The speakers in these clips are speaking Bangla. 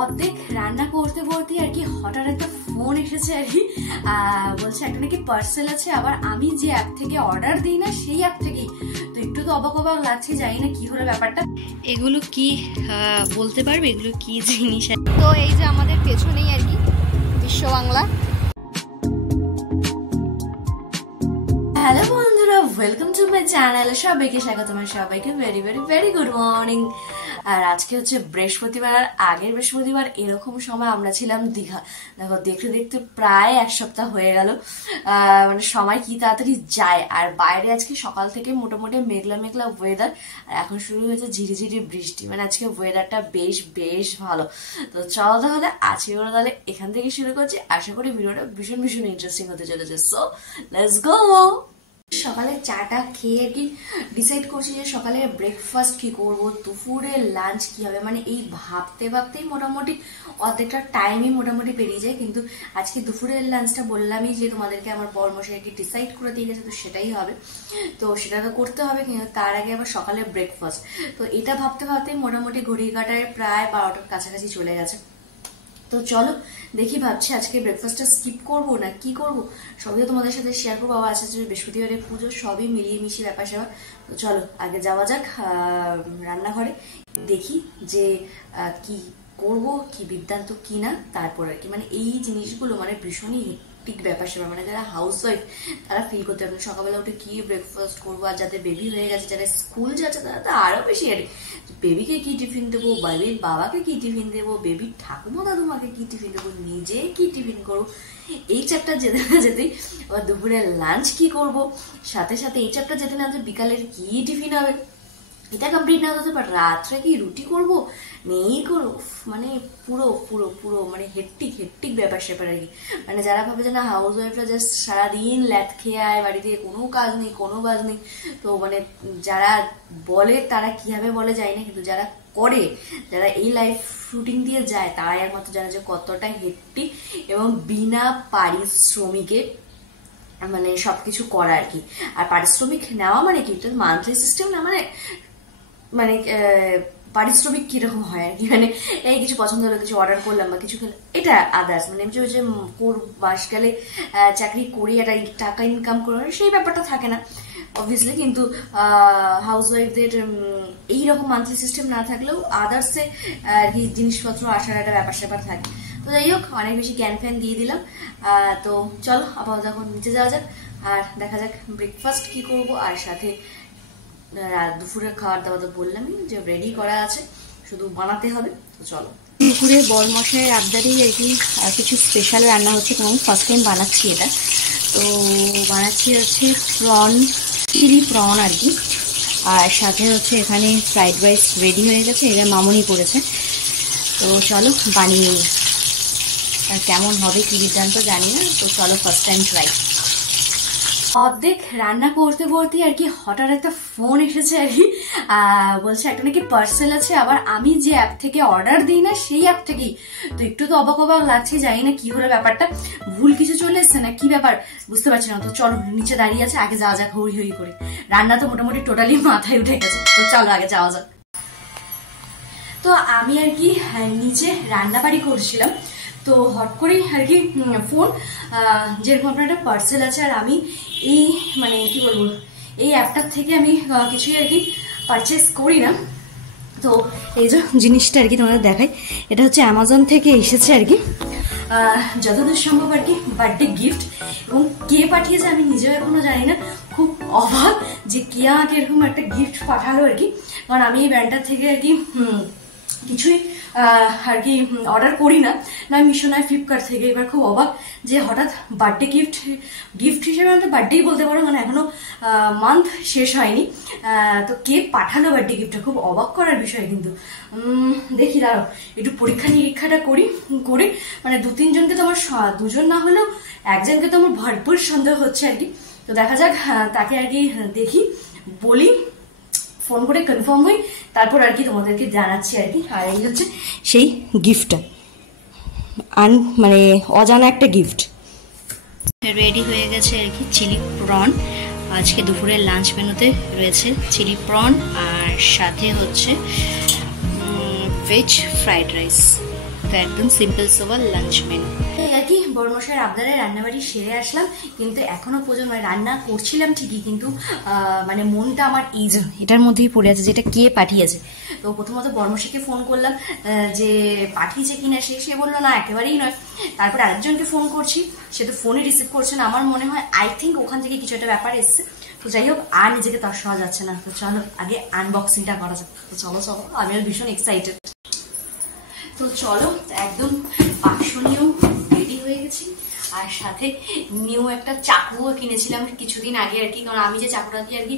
অর্ধেক রান্না করতে করতে আর কি হঠাৎ একটা ফোন এসেছে আর কি, বলছে একটা নাকি পার্সেল আছে, আবার আমি যে অ্যাপ থেকে অর্ডার দিই না সেই অ্যাপ থেকেই। তো একটু তো অবাক অবাক লাগছে, জানি না কি হলো ব্যাপারটা। এগুলো কি বলতে পারবে এগুলো কি জিনিস? তো এই যে আমাদের পেছনেই আর কি বিশ্ব বাংলা। হ্যালো বন্ধুরা, ওয়েলকাম টু মাই চ্যানেল। সবাইকে স্বাগত, সবাইকে very very very good morning. আর আজকে হচ্ছে বৃহস্পতিবার, আর আগের বৃহস্পতিবার এরকম সময় আমরা ছিলাম দীঘা। দেখো দেখতে দেখতে প্রায় এক সপ্তাহ হয়ে গেল, মানে সময় কি তাড়াতাড়ি যায়। আর বাইরে আজকে সকাল থেকে মোটামুটি মেঘলা মেঘলা ওয়েদার, আর এখন শুরু হয়েছে ঝিরিঝিরি বৃষ্টি। মানে আজকে ওয়েদারটা বেশ বেশ ভালো। তো চলো তাহলে আজকে তাহলে এখান থেকে শুরু করছি। আশা করি ভিডিওটা ভীষণ ভীষণ ইন্টারেস্টিং হতে চলেছে। So let's go. সকালে চাটা খেয়ে আর কি ডিসাইড করছি যে সকালে ব্রেকফাস্ট কি করব, দুপুরে লাঞ্চ কি হবে। মানে এই ভাবতে ভাবতেই মোটামুটি অর্ধেকটা টাইমই মোটামুটি পেরিয়ে যায়। কিন্তু আজকে দুপুরের লাঞ্চটা বললামই যে তোমাদেরকে আমার বরমশাই কি ডিসাইড করে দিয়ে গেছে, তো সেটাই হবে। তো সেটা তো করতে হবে, কিন্তু তার আগে আবার সকালে ব্রেকফাস্ট। তো এটা ভাবতে ভাবতেই মোটামুটি ঘড়ি কাটায় প্রায় 12টার কাছাকাছি চলে গেছে। তো চলো দেখি, ভাবছি আজকে ব্রেকফাস্টটা স্কিপ করবো না কি করবো, সবই তো তোমাদের সাথে শেয়ার করবো। আবার আজকে বৃহস্পতিবারের পুজো, সবই মিলিয়ে মিশিয়ে ব্যাপার স্যাপার। তো চলো আগে যাওয়া যাক রান্নাঘরে, দেখি যে কি করব, কি বিদ্যান্ত কি না। তারপর আর কি মানে এই জিনিসগুলো মানে ভীষণই হেক্টিক ব্যাপার স্যাপার। মানে যারা হাউস ওয়াইফ তারা ফিল করতে পারবে সকালবেলা উঠে কি ব্রেকফাস্ট করবো। আর যাদের বেবি হয়ে গেছে, যারা স্কুল যাচ্ছে, তারা তো আরো বেশি আর বেবিকে কি টিফিন দেবো, বেবির বাবাকে কি টিফিন দেবো, বেবির ঠাকুমা দাদুমাকে কি টিফিন দেবো, নিজে কি টিফিন করবো, এই চ্যাপ্টার যেতে না যেতেই আবার দুপুরে লাঞ্চ কি করব, সাথে সাথে এই চ্যাপ্টার যেতে না যেতে বিকালের কি টিফিন হবে, এটা কমপ্লিট না হতে পারে রাত্রে কি রুটি করব নেই করবো। মানে পুরো পুরো পুরো মানে হেক্টিক হেক্টিক ব্যাপার স্যাপার আর কি। মানে যারা ভাবে যে না হাউস ওয়াইফরা জাস্ট সারাদিন ল্যাট খেয়ে আয়, বাড়িতে কোনো কাজ নেই কোনো বাজ নেই, তো মানে যারা বলে তারা কিভাবে বলে যায় না, কিন্তু যারা করে, যারা এই লাইফ রুটিন দিয়ে যায়, তারাই একমাত্র জানে যে কতটা হেক্টিক এবং বিনা পারিশ্রমিকে মানে সবকিছু করা আর কি। আর পারিশ্রমিক নেওয়া মানে কি, এটা মান্থলি সিস্টেম না, মানে মানে পারিশ্রমিক কিরকম হয় আর কি। মানে এই কিছু পছন্দ হলো, কিছু অর্ডার করলাম বা কিছু খেলাম, এটা আদার্স। মানে এমনি যে মাস গেলে চাকরি করি একটা টাকা ইনকাম করে সেই ব্যাপারটা থাকে না অবভিয়াসলি। কিন্তু হাউস ওয়াইফদের এইরকম মান্থলি সিস্টেম না থাকলেও আদার্সে আর কি জিনিসপত্র আসার একটা ব্যাপার স্যাপার থাকে। তো যাই হোক, অনেক বেশি জ্ঞান ফ্যান দিয়ে দিলাম। তো চলো আপাতত এখন নিচে যাওয়া যাক, আর দেখা যাক ব্রেকফাস্ট কি করব। আর সাথে দুপুরের খাবার দাবার তো বললামই যে রেডি করা আছে, শুধু বানাতে হবে। তো চলো। দুপুরে বরমশাইয়ের আবদারেই আর কি কিছু স্পেশাল রান্না হচ্ছে, কারণ ফার্স্ট টাইম বানাচ্ছি এটা। তো বানাচ্ছি হচ্ছে চিলি প্রন আর কি। আর সাথে হচ্ছে এখানে ফ্রাইড রাইস রেডি হয়ে গেছে, এটা মামুনি করেছে। তো চলো বানিয়ে নিই, আর কেমন হবে কি বিদ্যান্ত জানি না। তো চলো ফার্স্ট টাইম ট্রাই। অর্ধেক রান্না করতে করতে আর কি হঠাৎ একটা ফোন এসেছে আর কি, বলছে একটা নাকি পার্সেল আছে, আবার আমি যে অ্যাপ থেকে অর্ডার দিই না সেই অ্যাপ থেকেই। তো একটু তো অবাক অবাক লাগছে, জানি না কি হলো ব্যাপারটা, ভুল কিছু চলে এসছে না কি ব্যাপার বুঝতে পারছি না। তো চলো নিচে দাঁড়িয়ে আছে, আগে যাওয়া যাক হই হই করে। রান্না তো মোটামুটি টোটালি মাথায় উঠে গেছে, তো চলো আগে যাওয়া যাক। তো আমি আর কি নিচে রান্না বাড়ি করছিলাম, তো হট করেই আর কি ফোন, যেরকম আপনার একটা পার্সেল আছে। আর আমি এই মানে কি বলবো, এই অ্যাপটার থেকে আমি কিছুই আর কি পারচেস করি না। তো এই যে জিনিসটা আর কি তোমাদের দেখাই, এটা হচ্ছে অ্যামাজন থেকে এসেছে আর কি, যতদূর সম্ভব আর কি বার্থডে গিফট। এবং কে পাঠিয়েছে আমি নিজেও এখনো জানি না, খুব অবাক যে কে আমাকে এরকম একটা গিফট পাঠালো আর কি। কারণ আমি এই ব্র্যান্ডটার থেকে আর কি কিছুই আর কি অর্ডার করি না, নয় মিশো নয় ফ্লিপকার্ট থেকে। এবার খুব অবাক যে হঠাৎ বার্থডে গিফট হিসেবে আমাদের বার্থডেই বলতে পারো, মানে এখনো মান্থ শেষ হয়নি। তো কে পাঠালো বার্থডে গিফটটা, খুব অবাক করার বিষয়। কিন্তু দেখি দাঁড়াও একটু পরীক্ষা নিরীক্ষাটা করে মানে দু তিনজনকে তো আমার, দুজন না হলেও একজনকে তো আমার ভরপুর সন্দেহ হচ্ছে আর কি। তো দেখা যাক, তাকে আর কি দেখি বলি, ফোন করে কনফার্ম হই, তারপর আর কি তোমাদেরকে জানাচ্ছি আর কি। আর এই হচ্ছে সেই গিফটটা, মানে অজানা একটা গিফট। রেডি হয়ে গেছে আর কি চিলি প্রন। আজকে দুপুরের লাঞ্চ মেনুতে রয়েছে চিলি প্রন, আর সাথে হচ্ছে ভেজ ফ্রাইড রাইস। তো একদম সিম্পল সোবার লাঞ্চ মেনু। আর কি বড়মশাইয়ের আবদারে রান্নাবাড়ি সেরে আসলাম, কিন্তু এখনো পর্যন্ত রান্না করছিলাম ঠিকই, কিন্তু মানে মনটা আমার এই যে এটার মধ্যেই পড়ে আছে, যেটা কে পাঠিয়েছে। তো প্রথমত বড়মশাইকে ফোন করলাম যে পাঠিয়েছে কিনা, সে বললো না একেবারেই নয়। তারপর আরেকজনকে ফোন করছি, সে তো ফোনে রিসিভ করছে না। আমার মনে হয় আই থিঙ্ক ওখান থেকে কিছু একটা ব্যাপার এসছে। তো যাই হোক, আর নিজেকে তর সওয়া যাচ্ছে না। তো চলো আগে আনবক্সিংটা করা যাক। তো চলো আমিও ভীষণ এক্সাইটেড। তো চলো, একদম বাক্স নিয়েও রেডি হয়ে গেছি, আর সাথে নিউ একটা চাকুও কিনেছিলাম কিছুদিন আগে আর কি, কারণ আমি যে চাকুটা দিয়ে আর কি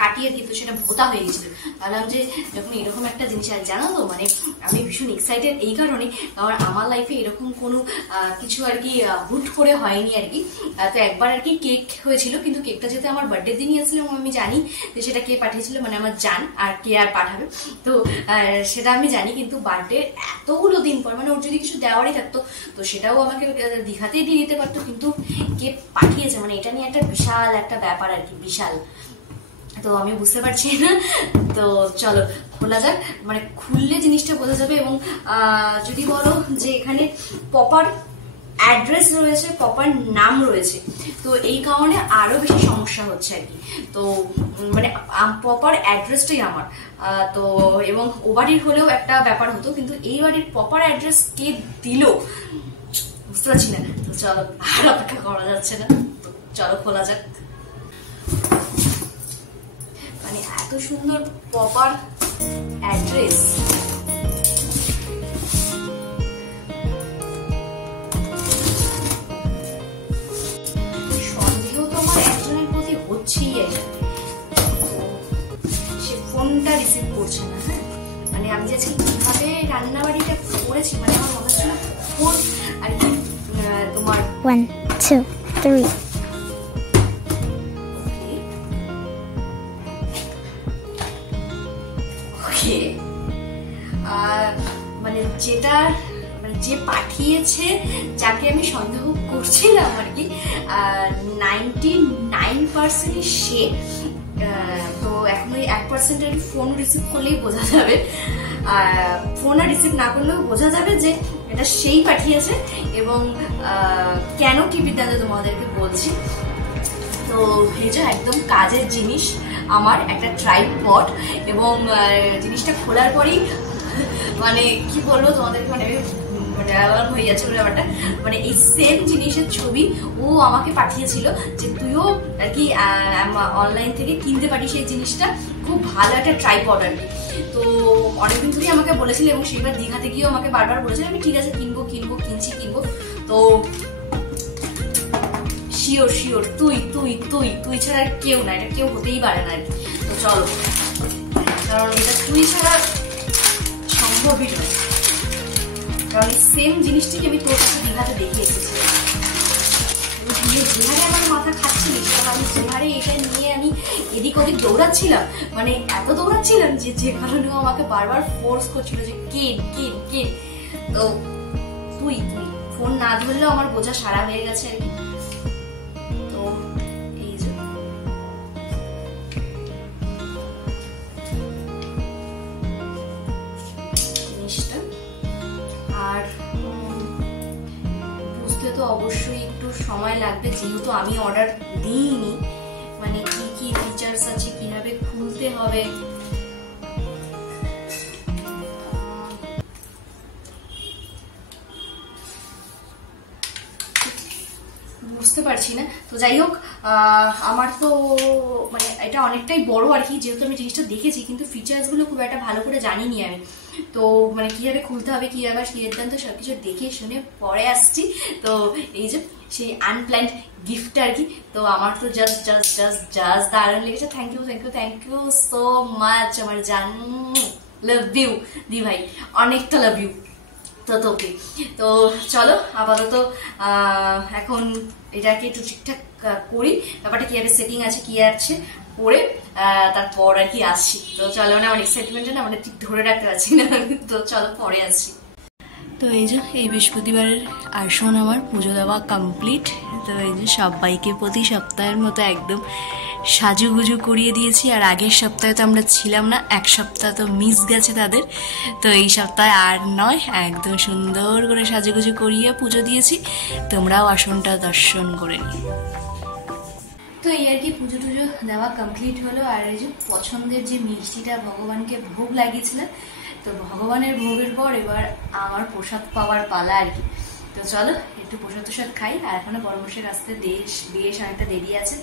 কাটি আর কি, তো সেটা ভোতা হয়ে গেছিল। ভাবলাম যে যখন এরকম একটা জিনিস, আর জানো তো মানে আমি ভীষণ এক্সাইটেড এই কারণে, কারণ আমার লাইফে এরকম কোনো কিছু আর কি হুট করে হয়নি আর কি। তো একবার আর কি কেক হয়েছিল, কিন্তু কেকটা যেহেতু আমার বার্থডে দিনই আসছিল এবং আমি জানি যে সেটা কে পাঠিয়েছিল, মানে আমার জান, আর কে আর পাঠাবে তো সেটা আমি জানি। কিন্তু বার্থডে এতগুলো দিন পর, মানে ওর যদি কিছু দেওয়ারই থাকতো তো সেটাও আমাকে দীঘাতেই দিয়ে দিতে পারতো, কিন্তু কে পাঠিয়েছে মানে এটা নিয়ে একটা বিশাল একটা ব্যাপার আর কি, বিশাল। তো আমি বুঝতে পারছি না। তো চলো খোলা যাক, মানে খুললে জিনিসটা বোঝা যাবে। এবং যদি বলো যে এখানে প্রপার অ্যাড্রেস রয়েছে, প্রপার নাম রয়েছে, তো এই কারণে আরো বেশি সমস্যা হচ্ছে আর কি। তো মানে প্রপার অ্যাড্রেসটাই আমার, তো এবং ও বাড়ির হলেও একটা ব্যাপার হতো, কিন্তু এই বাড়ির প্রপার অ্যাড্রেস কে দিল বুঝতে পারছি না। তো চলো, আর অপেক্ষা করা যাচ্ছে না, তো চলো খোলা যাক। মানে এত সুন্দর প্রপার অ্যাড্রেস, সন্দেহ তো আমার একজনের প্রতি হচ্ছেই, সে ফোনটা রিসিভ করছে না। হ্যাঁ, মানে আমি আজকে কিভাবে রান্নাবাড়িটা করেছি, মানে আমার মনে হচ্ছে না ফোন আর কি তোমার 1 2 3 মানে যেটা মানে যে পাঠিয়েছে, যাকে আমি সন্দেহ করছিলাম আর কি, 99% সে। তো এখন ওই 1% ফোন রিসিভ করলেই বোঝা যাবে, ফোন আর রিসিভ না করলেও বোঝা যাবে যে এটা সেই পাঠিয়েছে। এবং কেন কি বিদ্যালয় তোমাদেরকে বলছি। তো এই যে একদম কাজের জিনিস, আমার একটা ট্রাইপড, এবং জিনিসটা খোলার পরেই মানে কি বলবো তোমাদেরকে, মানে হয়ে যাচ্ছে ব্যাপারটা। মানে এই সেম জিনিসের ছবি ও আমাকে পাঠিয়েছিল, যে তুইও আর কি অনলাইন থেকে কিনতে পারিস এই জিনিসটা, খুব ভালো একটা ট্রাইপড আর কি। তো অনেকদিন ধরেই আমাকে বলেছিল, এবং সেবার দীঘাতে গিয়েও আমাকে বারবার বলেছিল আমি ঠিক আছে কিনবো, তো শিওর শিওর তুই তুই তুই তুই ছাড়া কেউ না, এটা কেউ হতেই পারে না আর কি। তো চলো, কারণ এটা তুই ছাড়া সম্ভবই নয়, কারণ এই সেম জিনিসটিকে আমি তোর কাছে দীঘাতে দেখে এসেছি। যেহারে আমার মাথা খাচ্ছিল, আমি যেহারে এটা নিয়ে আমি এদিক ওদিক দৌড়াচ্ছিলাম, মানে এত দৌড়াচ্ছিলাম যে কারণেও আমাকে বারবার ফোর্স করছিল যে কেন কেন কেন। তো তুই তুই ফোন না ধরলেও আমার বোঝা সারা হয়ে গেছে আর কি। তো এই যে জিনিসটা, আর বুঝতে তো অবশ্যই একটু সময় লাগবে, যেহেতু আমি অর্ডার দিইনি, মানে কি কি ফিচার্স আছে, কিভাবে খুলতে হবে, বুঝতে পারছি না। তো যাই হোক, আমার তো মানে এটা অনেকটাই বড় আর কি, যেহেতু আমি জিনিসটা দেখেছি, কিন্তু ফিচার্সগুলো খুব একটা ভালো করে জানিনি আমি। তো মানে কিভাবে খুলতে হবে, কিভাবে সিদ্ধান্ত সবকিছু দেখে শুনে পরে আসছি। তো এই যে সেই আনপ্ল্যান্ড গিফট আর কি, তো আমার তো জাস্ট দারুণ লেগেছে। থ্যাংক ইউ সো মাচ আমার জান, লাভ ইউ দি ভাই, অনেকটা লাভ ইউ। তো তোকে তো চলো আপাতত এখন এটাকে একটু ঠিকঠাক করি, ব্যাপারটা কিভাবে সেটিং আছে কি আছে করে তারপর আর কি আসছি। তো চলো, না আমার এক্সাইটমেন্টটা না মানে ঠিক ধরে রাখতে পারছি না, তো চলো পরে আসছি। তো এই যে এই বৃহস্পতিবারের আসন আমার পুজো দেওয়া কমপ্লিট। তো এই যে সবাইকে প্রতি সপ্তাহের মতো একদম সাজুগুজু করিয়ে দিয়েছি। আর আগের সপ্তাহে তো আমরা ছিলাম না, এক সপ্তাহ তো মিস গেছে তাদের। তো এই সপ্তাহে আর নয়, একদম সুন্দর করে সাজুগুজু করিয়ে পুজো দিয়েছি। তোমরাও আসনটা দর্শন করে নিও। তো এই আর কি পুজো টুজো দেওয়া কমপ্লিট হলো। আর এই যে পছন্দের যে মিষ্টিটা ভগবানকে ভোগ লাগিয়েছিলাম, তো ভগবানের ভোগের পর এবার আমার প্রসাদ পাওয়ার পালা আর কি। তো চলো একটু প্রসাদ টসাদ খাই। আর এখনো বড় বসে আসতে বেশ অনেকটা দেরি আছে।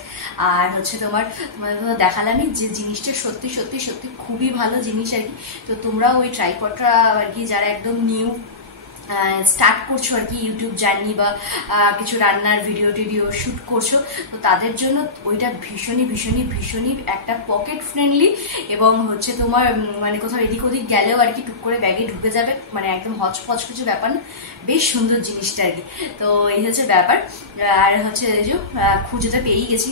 আর হচ্ছে তোমাদের দেখালামই যে জিনিসটা সত্যি সত্যি সত্যি খুবই ভালো জিনিস আর কি। তো তোমরাও ওই ট্রাইপডটা আর কি যারা একদম নিউ স্টার্ট করছো আর কি ইউটিউব জার্নি বা কিছু রান্নার ভিডিও শুট করছো, তো তাদের জন্য ওইটা ভীষণই ভীষণই ভীষণই একটা পকেট ফ্রেন্ডলি এবং হচ্ছে তোমার মানে কোথাও এদিক ওদিক গেলেও আর কি টুক করে ব্যাগে ঢুকে যাবে, মানে একদম হচপচ কিছু ব্যাপার না, বেশ সুন্দর জিনিসটা আর কি। তো এই হচ্ছে ব্যাপার। আর হচ্ছে এই যে খুঁজেটা পেয়েই গেছি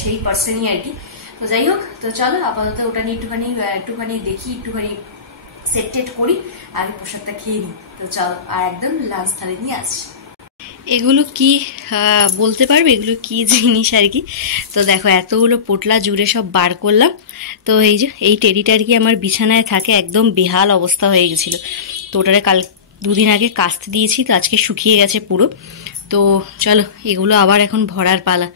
সেই পার্সনই আর কি। তো যাই হোক, তো চলো আপাতত ওটা নিয়ে একটুখানি দেখি, একটুখানি সেট টেট করি, আগে প্রসাদটা খেয়ে নিই। তো চলো আর একদম লাঞ্চ থালি নিয়ে আসছি। এগুলো কি বলতে পারবে এগুলো কি জিনিস আর কি? তো দেখো এতগুলো পোটলা জুড়ে সব বার করলাম। তো এই যে এই টেডিটা আর কি আমার বিছানায় থাকে, একদম বেহাল অবস্থা হয়ে গেছিলো। তো ওটারে কাল 2 দিন আগে কাচতে দিয়েছি, তো আজকে শুকিয়ে গেছে পুরো। তো চলো এগুলো আবার এখন ভরার পালা,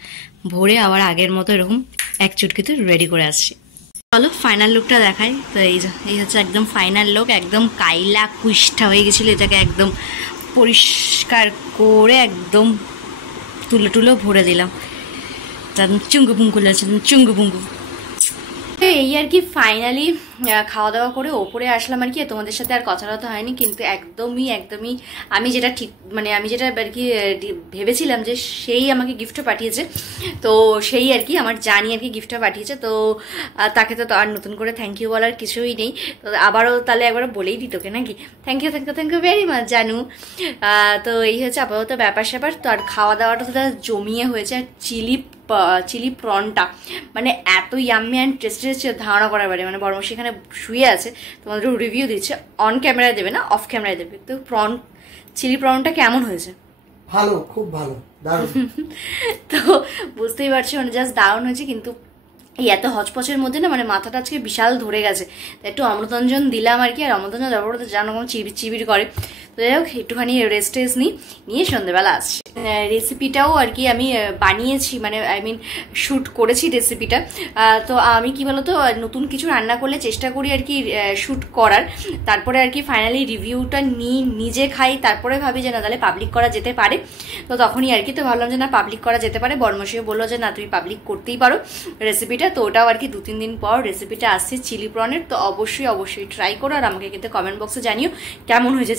ভরে আবার আগের মতো এরকম এক চুটকিতে রেডি করে আসছি। চলো ফাইনাল লুকটা দেখাই। তো এই হচ্ছে একদম ফাইনাল লুক, একদম কাইলা কুইষ্ঠা হয়ে গেছিল। এটাকে একদম পরিষ্কার করে একদম তুলে ভরে দিলাম। চুঙ্গু পুঙ্কু লাগছে, চুঙ্গু পুঙ্কু। এই আর কি ফাইনালি খাওয়া দাওয়া করে ওপরে আসলাম আর কি। তোমাদের সাথে আর কথা হয়নি, কিন্তু একদমই আমি যেটা ঠিক মানে আমি যেটা আর কি ভেবেছিলাম যে সেই আমাকে গিফটটা পাঠিয়েছে। তো সেই আর কি আমার জানি আর কি গিফটটা পাঠিয়েছে। তো তাকে তো আর নতুন করে থ্যাংক ইউ বলার কিছুই নেই। তো আবারও তাহলে একবার বলেই দিত ওকে নাকি, থ্যাংক ইউ ভেরি মাচ জানু। তো এই হচ্ছে আপাতত ব্যাপার স্যাপার। তো আর খাওয়া দাওয়াটা তো জমিয়ে হয়েছে। আর চিলি প্রনটা মানে এত ইয়াম্মি অ্যান্ড টেস্টি ধারণা করার বাড়ি। মানে বড়মশাই এখানে শুয়ে আছে, তোমাদের রিভিউ দিচ্ছে, অন ক্যামেরায় দেবে না, অফ ক্যামেরায় দেবে। তো চিলি প্রনটা কেমন হয়েছে? ভালো, খুব ভালো, দারুণ। তো বুঝতেই পারছি মানে জাস্ট দারুণ হয়েছে। কিন্তু এই এত হচপচের মধ্যে না মানে মাথাটা আজকে বিশাল ধরে গেছে। তো একটু অমৃতঞ্জন দিলাম আর কি। আর অমৃতঞ্জন দেওয়ার পরে জানো কেমন চিবির করে। তো যাই হোক একটুখানি রেস্ট নিয়ে সন্ধ্যেবেলা আসছি। রেসিপিটাও আর কি আমি বানিয়েছি, মানে শ্যুট করেছি রেসিপিটা। তো আমি কি বলতো নতুন কিছু রান্না করলে চেষ্টা করি আর কি শ্যুট করার, তারপরে আর কি ফাইনালি রিভিউটা নিজে খাই, তারপরে ভাবি যে না তাহলে পাবলিক করা যেতে পারে। তো তখনই আর কি তো ভাবলাম যে না পাবলিক করা যেতে পারে। বড়মশাই বললো যে না তুমি পাবলিক করতেই পারো রেসিপিটা। তো ওটাও আর কি 2-3 দিন পর রেসিপিটা আসছে চিলি প্রনের। তো অবশ্যই ট্রাই করো আর আমাকে কিন্তু কমেন্ট বক্সে জানিও কেমন হয়েছে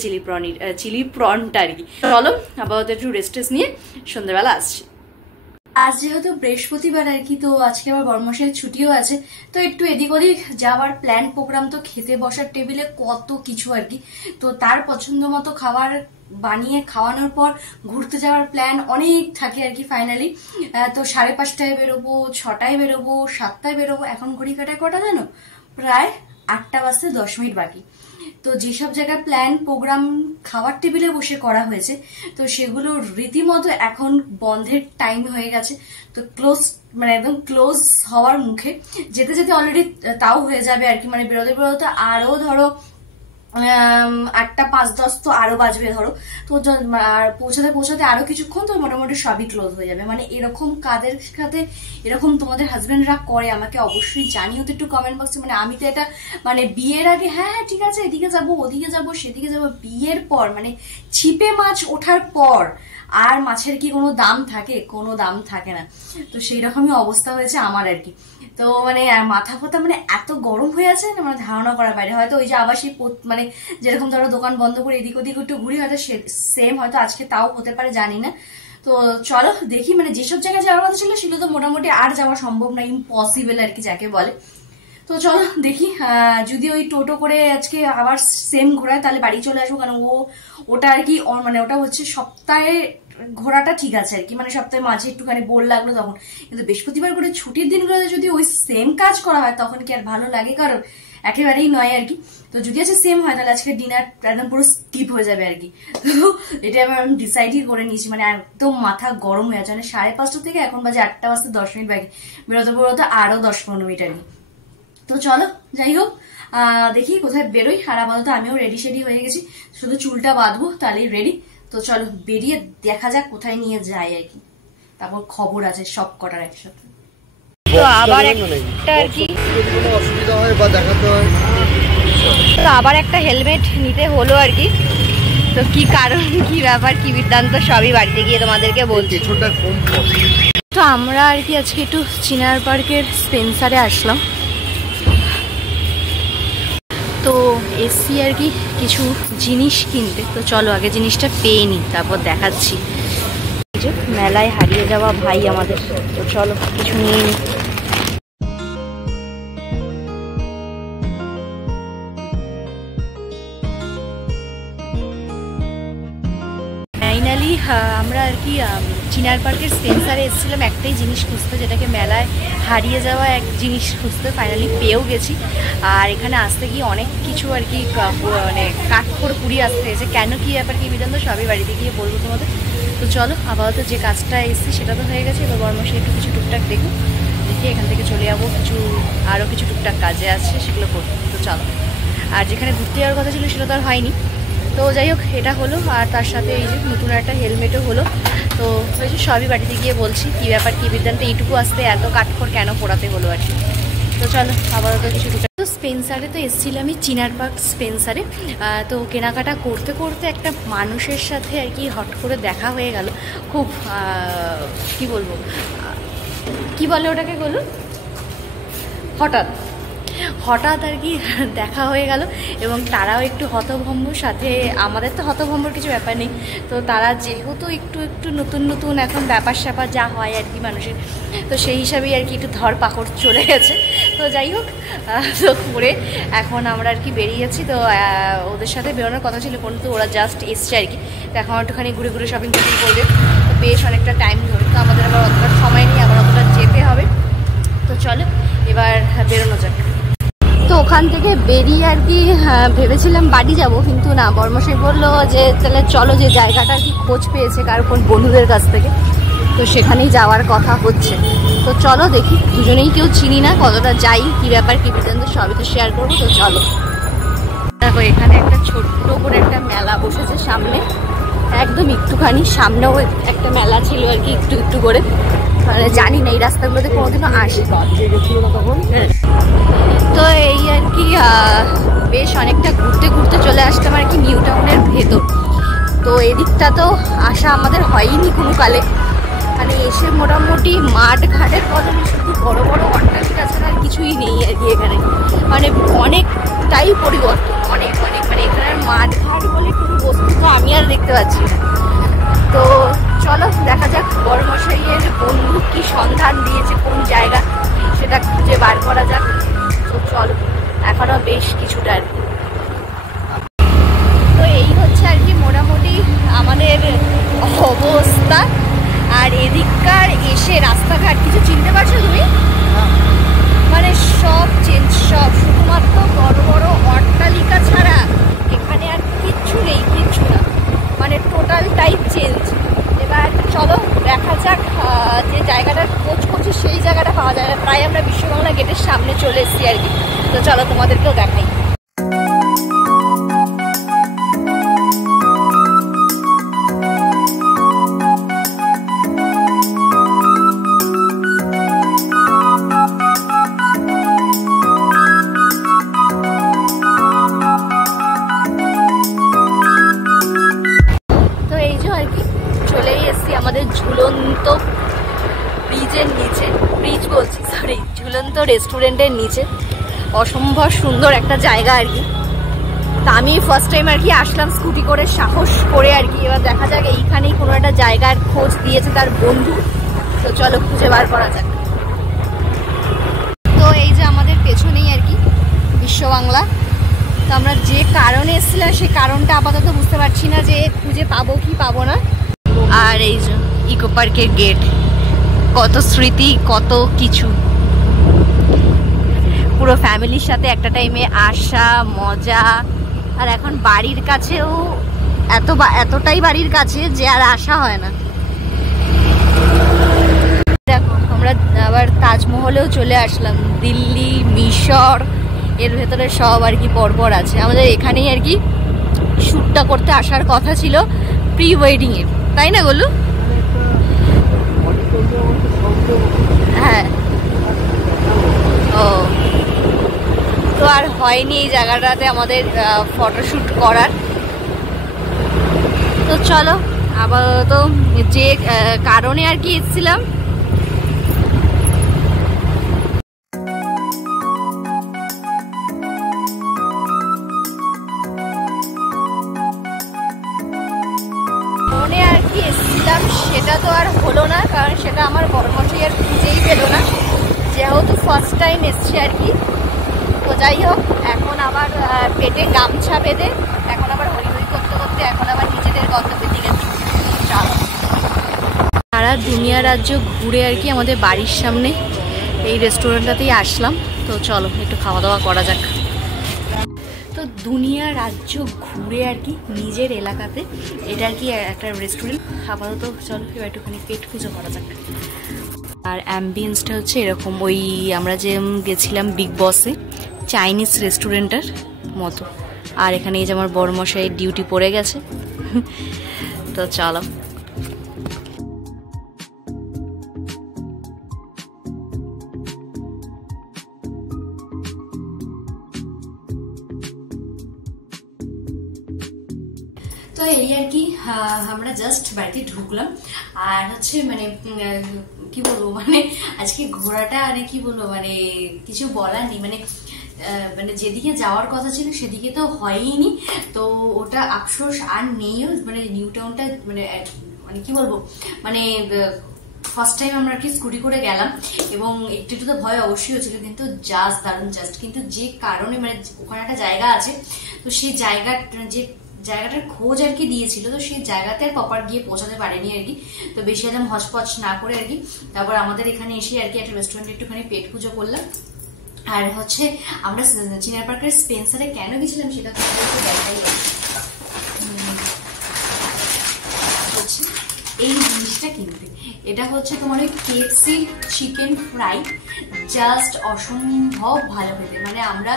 চিলি প্রনটা আর কি। চলো আপাতত একটু রেস্ট নিয়ে সন্ধ্যাবেলা আসছি। আজ যেহেতু বৃহস্পতিবার আর কি, তো আজকে আবার বড়মশাইয়ের ছুটিও আছে। তো একটু এদিক ওদিক যাওয়ার প্ল্যান প্রোগ্রাম, তো খেতে বসার টেবিলে কত কিছু আর কি। তো তার পছন্দ মতো খাবার বানিয়ে খাওয়ানোর পর ঘুরতে যাওয়ার প্ল্যান অনেক থাকে আর কি ফাইনালি। তো 5:30টায় বেরোবো, 6টায় বেরোবো, 7টায় বেরোবো। এখন ঘড়ি কাটায় কটা জানো? প্রায় 8টা বাজতে 10 মিনিট বাকি। তো যেসব জায়গায় প্ল্যান প্রোগ্রাম খাওয়ার টেবিলে বসে করা হয়েছে, তো সেগুলো রীতিমতো এখন বন্ধের টাইম হয়ে গেছে। তো মানে একদম ক্লোজ হওয়ার মুখে, যেতে অলরেডি তাও হয়ে যাবে আর কি। মানে বেরোতে আরো ধরো 8টা 5-10 তো আরো বাজবে ধরো। তো পৌঁছাতে আরো কিছুক্ষণ, তো মোটামুটি সবই ক্লোজ হয়ে যাবে। মানে এরকম কাদের সাথে এরকম তোমাদের হাজবেন্ডরা করে আমাকে অবশ্যই জানিও তো একটু কমেন্ট বক্সে। মানে আমি তো এটা মানে বিয়ের আগে হ্যাঁ ঠিক আছে এদিকে যাবো ওদিকে যাবো সেদিকে যাবো, বিয়ের পর মানে ছিপে মাছ ওঠার পর আর মাছের কি কোনো দাম থাকে? কোনো দাম থাকে না। তো সেই রকমই অবস্থা হয়েছে আমার আর কি। তো মানে মাথা ফোতা মানে এত গরম হয়ে আছে না, মানে ধারণা করার বাইরে। হয়তো ওই যে আবার সেই মানে যেরকম ধরো দোকান বন্ধ করে এদিক ওদিক একটু ঘুরি, হয়তো সেম হয়তো আজকে তাও হতে পারে, জানি না। তো চলো দেখি, মানে যেসব জায়গায় যাওয়ার কথা ছিল সেগুলো তো মোটামুটি আর যাওয়া সম্ভব না, ইম্পসিবল আর কি যাকে বলে। তো চলো দেখি, যদি ওই টোটো করে আজকে আবার সেম ঘোরায় তাহলে বাড়ি চলে আসবো। কারণ ওটা আর কি মানে ওটা হচ্ছে সপ্তাহে ঘোরাটা ঠিক আছে আর কি, মানে সপ্তাহে মাঝে একটুখানি বোর লাগলো তখন। কিন্তু বৃহস্পতিবার করে ছুটির দিনগুলোতে যদি ওই সেম কাজ করা হয় তখন কি আর ভালো লাগে? কারণ একেবারেই নয় আর কি। তো যদি আজকে সেম হয় তাহলে আজকে ডিনার একদম পুরো স্কিপ হয়ে যাবে আর কি। তো এটা আমি ডিসাইডই করে নিয়েছি, মানে একদম মাথা গরম হয়ে আছে। মানে 5:30 থেকে এখন বাজে 8টা বাজতে 10 মিনিট বাকি, বেরোতে আরো 10-15 মিনিট আর কি। তো চলো যাই হোক, দেখি কোথায় বেরোই। আর আপাতত আমিও রেডি শেডি হয়ে গেছি, শুধু চুলটা বাঁধবো তাহলেই রেডি। তো চলো বেরিয়ে দেখা যাক কোথায় নিয়ে যায় আর কি, তারপর খবর আছে সব কটার একসাথে। তো আবার একটা আর কি অসুবিধা হয় বা দেখাতে হয়, তো আবার একটা হেলমেট নিতে হলো আর কি। তো কি কারণ, কি ব্যাপার, কি বৃত্তান্ত সবই বাড়িতে গিয়ে তোমাদেরকে বলছি। তো আমরা আর কি আজকে একটু চিনার পার্কের স্পেন্সারে আসলাম। তো এসছি আর কি কিছু জিনিস কিনতে। তো চলো আগে জিনিসটা পেয়ে নিই, তারপর দেখাচ্ছি। মেলায় হারিয়ে যাওয়া ভাই আমাদের, তো চলো কিছু নিয়ে নিই। ফাইনালি আমরা আর কি চিনার পার্কের স্পেন্সারে এসেছিলাম একটাই জিনিস খুঁজতে, যেটাকে মেলায় হারিয়ে যাওয়া এক জিনিস খুঁজতে। ফাইনালি পেয়েও গেছি। আর এখানে আসতে গিয়ে অনেক কিছু আর কি মানে কাঠখড় পুড়িয়ে আসতে হয়েছে। কেন কি ব্যাপার কি বিধান তো সবই বাড়িতে গিয়ে বলবো তোমাদের। তো চলো আপাতত যে কাজটা এসেছি সেটা তো হয়ে গেছে, এবার বর্মশাই একটু কিছু টুকটাক দেখুন, দেখি এখান থেকে চলে যাবো। আরও কিছু টুকটাক কাজে আছে সেগুলো করবো। তো চলো, আর যেখানে ঘুরতে যাওয়ার কথা ছিল সেটা তো আর হয়নি। তো যাই হোক এটা হলো, আর তার সাথে এই যে নতুন একটা হেলমেটও হলো। তো ওই যে সবই বাড়িতে গিয়ে বলছি কী ব্যাপার কী বিদ্যান্ত এইটুকু আসতে এত কাঠখড় কেন পোড়াতে হলো আর কি। তো চলো আপাতত কিছু তো স্পেন্সারে তো এসেছিলাম আমি চিনার পার্ক স্পেন্সারে। তো কেনাকাটা করতে করতে একটা মানুষের সাথে আর কি হট করে দেখা হয়ে গেল। খুব কি বলবো, কি বলে ওটাকে বলো, হঠাৎ আর কি দেখা হয়ে গেল। এবং তারাও একটু হতভম্ব, সাথে আমাদের তো হতভম্বর কিছু ব্যাপার নেই। তো তারা যেহেতু একটু নতুন এখন ব্যাপার স্যাপার যা হয় আর কি মানুষের, তো সেই হিসাবেই আর কি একটু ধরপাকড় চলে গেছে। তো যাই হোক, তো করে এখন আমরা আর কি বেরিয়ে যাচ্ছি। তো ওদের সাথে বেরোনোর কথা ছিল, কিন্তু ওরা জাস্ট এসছে আর কি। তো এখন একটুখানি ঘুরে শপিং টপিং করবে, তো বেশ অনেকটা টাইম ধরে। তো আমাদের আবার অতটা সময় নেই, আবার অতটা যেতে হবে। তো চলো এবার বেরোনো যাক। তো ওখান থেকে বেরিয়ে আর কি ভেবেছিলাম বাড়ি যাব, কিন্তু না, বর্মশাই বললো যে তাহলে চলো যে জায়গাটা আর কি খোঁজ পেয়েছে কারো কোন বন্ধুদের কাছ থেকে, তো সেখানেই যাওয়ার কথা হচ্ছে। তো চলো দেখি, দুজনেই কেউ চিনি না, কতটা যাই, কি ব্যাপার কি পর্যন্ত সবই তো শেয়ার করবো। তো চলো দেখো, এখানে একটা ছোট্ট করে একটা মেলা বসেছে সামনে, একদম একটুখানি সামনেও একটা মেলা ছিল আর কি, একটু করে। মানে জানি না এই রাস্তাগুলোতে কোনোদিনও আসি। তো এই আর কি বেশ অনেকটা ঘুরতে চলে আসতাম আর কি নিউ টাউনের ভেতর। তো এদিকটা তো আসা আমাদের হয়নি কোনো কালে। মানে এসে মোটামুটি মাঠ ঘাটের বদলে শুধু বড় অট্টালিকা ছাড়া আর কিছুই নেই আর কি এখানে। মানে অনেকটাই পরিবর্তন, অনেক মানে এখানের মাঠ ঘাট বলে কোনো বস্তু তো আমি আর দেখতে পাচ্ছি না। তো চলো দেখা যাক বড়মশাইয়ের বন্ধু কি সন্ধান দিয়েছে কোন জায়গা, সেটা খুঁজে বার করা যাক। তো চলো, এখনো বেশ কিছুটা আর কি। তো এই হচ্ছে আর কি মোটামুটি আমাদের অবস্থা। আর এদিককার এসে রাস্তাঘাট কিছু চিনতে পারছো তুমি? মানে সব চেঞ্জ, সব শুধুমাত্র বড় অট্টালিকা ছাড়া এখানে আর কিচ্ছু নেই, কিচ্ছু না, মানে টোটাল টাইপ চেঞ্জ। এবার চলো দেখা যাক, যে জায়গাটার খোঁজ করছি সেই জায়গাটা পাওয়া যায় না। প্রায় আমরা বিশ্ববাংলা গেটের সামনে চলে এসেছি আর কি। তো চলো তোমাদেরকেও দেখাই। আমাদের ঝুলন্ত ব্রিজের নিচে, ঝুলন্ত রেস্টুরেন্টের নিচে অসম্ভব সুন্দর একটা জায়গা আর কি। তা আমি ফার্স্ট টাইম আর কি আসলাম স্কুটি করে, সাহস করে আর কি। এবার দেখা যাক, এইখানেই কোনো একটা জায়গার খোঁজ দিয়েছে তার বন্ধু। তো চলো খুঁজে বার করা যাক। তো এই যে আমাদের পেছনেই আর কি বিশ্ববাংলা। তো আমরা যে কারণে এসেছিলাম সেই কারণটা আপাতত বুঝতে পারছি না যে খুঁজে পাবো কি পাবো না। আর এই যে ইকো পার্কের গেট, কত স্মৃতি, কত কিছু পুরো ফ্যামিলির সাথে একটা টাইমে আসা মজা। আর এখন বাড়ির কাছেও এতটাই বাড়ির কাছে যে আর আসা হয় না। দেখো আমরা আবার তাজমহলেও চলে আসলাম। দিল্লি, মিশর এর ভেতরে সব আর কি পরপর আছে। আমাদের এখানেই আর কি শ্যুটটা করতে আসার কথা ছিল প্রি ওয়েডিং এর, তাই না গোলু? হ্যাঁ। ও তো আর হয়নি এই জায়গাটাতে আমাদের ফটোশ্যুট করার। তো চলো আপাতত যে কারণে আর কি এসেছিলাম সেটা তো আর হলো না, কারণ সেটা আমার বড়মশাই আর খুঁজেই পেল না, যেহেতু ফার্স্ট টাইম এসছে আর কি। তো যাই হোক, এখন আবার পেটে গামছা বেঁধে এখন আবার হরিহরি করতে করতে এখন আবার নিজেদের গন্তব্যের দিকে সারা দুনিয়া রাজ্য ঘুরে আর কি আমাদের বাড়ির সামনে এই রেস্টুরেন্টটাতেই আসলাম। তো চলো একটু খাওয়া দাওয়া করা যাক। তো দুনিয়া রাজ্য ঘুরে আর কি নিজের এলাকাতে এটা আর কি একটা রেস্টুরেন্ট। আপাতত চলো এবার একটুখানি পেট পুজো করা যাক। আর অ্যাম্বিয়েন্সটা হচ্ছে এরকম, ওই আমরা যে গেছিলাম বিগ বসে চাইনিজ রেস্টুরেন্টের মতো। আর এখানে এই যে আমার বড়মশাই ডিউটি পড়ে গেছে। তো চলো। তো এই আর কি আমরা জাস্ট বাড়িতে ঢুকলাম। আর হচ্ছে মানে কি বলবো, মানে আজকে ঘোরাটা মানে কি বলবো, মানে কিছু বলার নেই। মানে মানে যেদিকে যাওয়ার কথা ছিল সেদিকে তো হয়ইনি, তো ওটা আফসোস আর নেইও। মানে নিউ টাউনটা মানে মানে কি বলবো, মানে ফার্স্ট টাইম আমরা আর কি স্কুটি করে গেলাম এবং একটু তো ভয় অবশ্যই হচ্ছিল, কিন্তু জাস্ট দারুণ জাস্ট। কিন্তু যে কারণে মানে ওখানে একটা জায়গা আছে, তো সেই জায়গাটার খোঁজ আর কি দিয়েছিল, তো সেই জায়গাতে আর প্রপার গিয়ে পৌঁছাতে পারেনি আর কি। তো বেশি একদম হচপচ না করে আর কি তারপর আমাদের এখানে এসে আর কি একটা রেস্টুরেন্টে একটুখানি পেট পুজো করলাম। আর হচ্ছে আমরা চিনার পার্কের স্পেন্সারে কেন গেছিলাম সেটা তো দেখাই। এই জিনিসটা কিনতে, এটা হচ্ছে তোমার ওই কেএফসি চিকেন ফ্রাই, জাস্ট অসম্ভব ভালো খেতে। মানে আমরা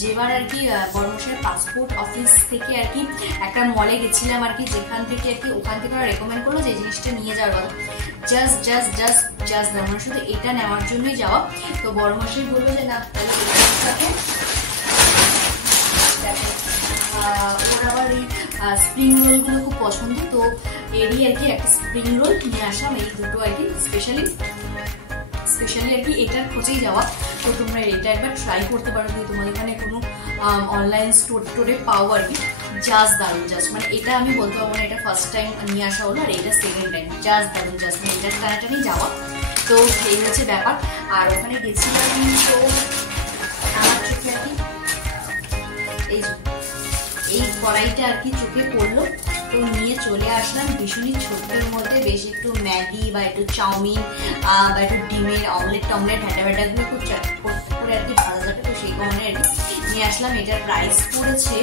যেবার আর কি বড়মশাইয়ের পাসপোর্ট অফিস থেকে আর কি একটা মলে গেছিলাম আর কি, যেখান থেকে আর কি ওখান থেকে রেকমেন্ড করলো যে এই জিনিসটা নিয়ে যাওয়ার কথা। জাস্ট জাস্ট জাস্ট জাস্ট আমার শুধু এটা নেওয়ার জন্যই যাওয়া। তো বড়মশাই বললো যে না তাহলে ওর আবার এই স্প্রিং রোল গুলো খুব পছন্দ, তো এরই আর কি একটা স্প্রিং রোল নিয়ে আসলাম। এই দুটো আর কি স্পেশালি আর কি এটার খোঁজেই যাওয়া। তো তোমরা এটা একবার ট্রাই করতে পারো যদি তোমাদের এখানে কোনো অনলাইন স্টোরে পাও আর কি। জাস্ট দারুণ জাস্ট, মানে এটা আমি বলতে পারবো না এটা ফার্স্ট টাইম নিয়ে আসা হলো আর এটা সেকেন্ড টাইম। জাস্ট দারুণ জাস্ট, মানে এটার টানাটানি যাওয়া। তো এই হচ্ছে ব্যাপার। আর ওখানে গেছিলাম তো আমার চোখে আর কি এই কড়াইটা আর কি চোখে পড়লো, তো নিয়ে চলে আসলাম ভীষণই ছোট্টের মধ্যে। বেশ একটু ম্যাগি বা একটু চাউমিন বা একটু ডিমের অমলেট ভ্যাটাগুলো খুব চটপট করে আর কি ভালো যাবে, তো সেই কারণে আর কি নিয়ে আসলাম। এটার প্রাইস পড়েছে,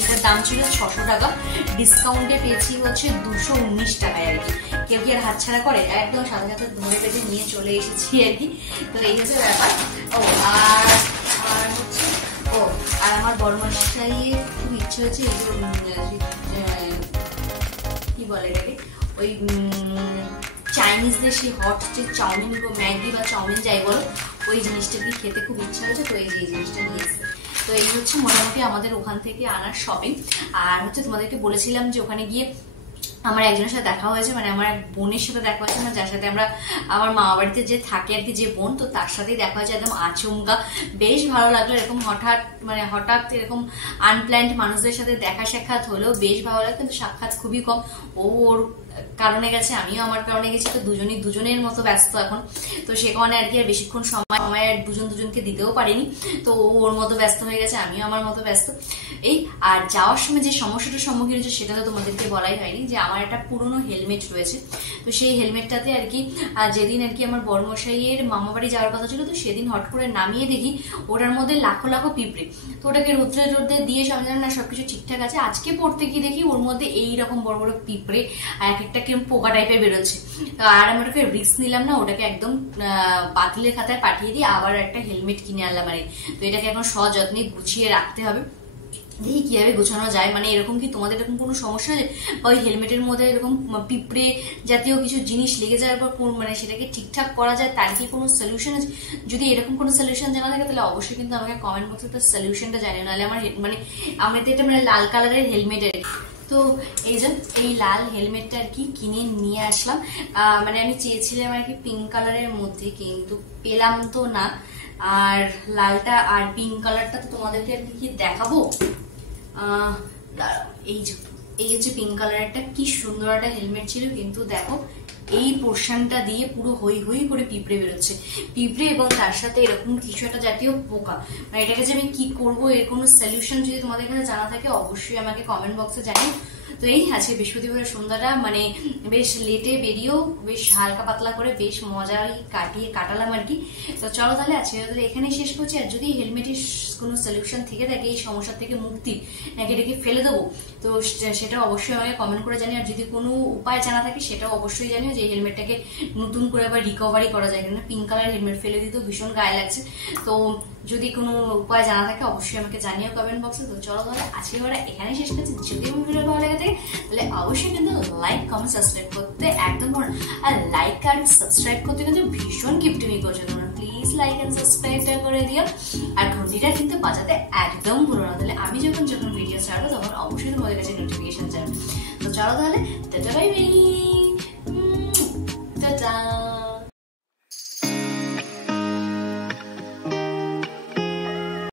এটার দাম ছিল 600 টাকা, ডিসকাউন্টে পেয়েছি হচ্ছে 219 টাকায় আর কি। কেউ কি আর হাতছাড়া করে, একদম সাথে সাথে ধরে বেঁধে নিয়ে চলে এসেছি আর কি। তো এই হচ্ছে ব্যাপার। ও আর হচ্ছে আর আমার বড়মশাইয়ের খুব ইচ্ছে হচ্ছে কি বলে এটাকে, ওই চাইনিজদের সেই হট যে চাউমিন ম্যাগি বা চাউমিন যাই বলো, ওই জিনিসটা কি খেতে খুব ইচ্ছা হয়েছে, তো এই জিনিসটা নিয়ে এসেছে। তো এই হচ্ছে মোটামুটি আমাদের ওখান থেকে আনার শপিং। আর হচ্ছে তোমাদেরকে বলেছিলাম যে ওখানে গিয়ে আমার একজনের সাথে দেখা হয়েছে, মানে আমার এক বোনের সাথে দেখা হয়েছে, মানে যার সাথে আমরা আমার মামা বাড়িতে যে থাকে আর কি যে বোন, তো তার সাথেই দেখা হয়েছে একদম আচমকা। বেশ ভালো লাগলো, এরকম হঠাৎ এরকম আনপ্ল্যান্ড মানুষদের সাথে দেখা সাক্ষাৎ হলেও বেশ ভালো লাগে, কিন্তু সাক্ষাৎ খুবই কম। ওর কারণে গেছে, আমিও আমার কারণে গেছি, তো দুজনই দুজনের মতো ব্যস্ত এখন। তো সে কারণে আর কি আর বেশিক্ষণ সময় আর দুজনকে দিতেও পারিনি। তো ও ওর মতো ব্যস্ত হয়ে গেছে, আমিও আমার মতো ব্যস্ত। এই আর যাওয়ার সময় যে সমস্যাটার সম্মুখীন হয়েছে সেটা তো তোমাদেরকে বলাই হয়নি, যে আমার একটা পুরনো হেলমেট রয়েছে। তো সেই হেলমেটটাতে আর কি যেদিন আর কি আমার বড়মশাইয়ের মামা বাড়ি যাওয়ার কথা ছিল, তো সেদিন হট করে নামিয়ে দেখি ওটার মধ্যে লাখো লাখো পিঁপড়ে। তো ওটাকে রোদ্রে দিয়ে সামনে না সবকিছু ঠিকঠাক আছে, আজকে পড়তে গিয়ে দেখি ওর মধ্যে এইরকম বড় বড় পিঁপড়ে আর এক একটা কিরকম পোকা টাইপের বেরোচ্ছে। আর আমি ওটাকে রিস্ক নিলাম না, ওটাকে একদম বাতিলের খাতায় পাঠিয়ে দিয়ে আবার একটা হেলমেট কিনে আনলাম। আর তো এটাকে এখন সযত্নে গুছিয়ে রাখতে হবে, দেখি কিভাবে গোছানো যায়। মানে এরকম কি তোমাদের এরকম কোনো সমস্যা আছে, বা ওই হেলমেটের মধ্যে এরকম পিঁপড়ে জাতীয় কিছু জিনিস লেগে যাওয়ার পর মানে সেটাকে ঠিকঠাক করা যায়, তার কি কোনো সলিউশন আছে? যদি এরকম কোনো সলিউশন জানা থাকে তাহলে অবশ্যই কিন্তু আমাকে কমেন্ট বক্সে তার সলিউশনটা জানিও। নাহলে আমার মানে আমি তো এটা মানে লাল কালারের হেলমেটের, তো এই লাল হেলমেটটা আর কি কিনে নিয়ে আসলাম। মানে আমি চেয়েছিলাম আর কি পিঙ্ক কালারের মধ্যে, কিন্তু পেলাম তো না। আর লালটা আর পিঙ্ক কালারটা তো তোমাদেরকে আর কি দেখাবো। এই হচ্ছে পিঙ্ক কালারটা, কি সুন্দর একটা হেলমেট ছিল, কিন্তু দেখো এই পোর্শনটা দিয়ে পুরো হই হই করে পিঁপড়ে বেরোচ্ছে, পিঁপড়ে এবং তার সাথে এরকম কিছু একটা জাতীয় পোকা। মানে এটাকে যে আমি কি করবো, এর কোনো সলিউশন যদি তোমাদের কাছে জানা থাকে অবশ্যই আমাকে কমেন্ট বক্সে জানিও। তো এই আজকে বৃহস্পতিবারের সন্ধ্যাটা মানে বেশ লেটে বেরিয়েও বেশ হালকা পাতলা করে বেশ মজাই কাটালাম আর কি। তো চলো তাহলে আজকে এখানেই শেষ করছি। আর যদি হেলমেটের কোনো সলিউশন থেকে থাকে এই সমস্যা থেকে মুক্তি, নাকি এটাকে ফেলে দেবো, তো সেটা অবশ্যই আমাকে কমেন্ট করে জানিও। আর যদি কোনো উপায় জানা থাকে সেটাও অবশ্যই জানিও, যে হেলমেটটাকে নতুন করে আবার রিকভারি করা যায়। কেন পিঙ্ক কালার হেলমেট ফেলে দিতেও ভীষণ গায়ে লাগছে। তো যদি কোনো উপায় জানা থাকে অবশ্যই আমাকে জানিও কমেন্ট বক্সে। তো চলো তাহলে আজকে এখানেই শেষ করছি। যদি আমার ভিডিও ভালো লাগে থাকে তাহলে অবশ্যই কিন্তু লাইক কমেন্ট সাবস্ক্রাইব করতে একদম ভুলো না। আর লাইক আর সাবস্ক্রাইব করতে কিন্তু ভীষণ কিপটিমি করছো তোমরা, প্লিজ লাইক এন্ড সাবস্ক্রাইবটা করে দিও। আর ঘন্টিটা কিন্তু বাজাতে একদম ভুলো না, তাহলে আমি যখন ভিডিও ছাড়বো তখন অবশ্যই তোমাদের কাছে নোটিফিকেশন যাবে। তো চলো তাহলে, টাটা বাই বাই।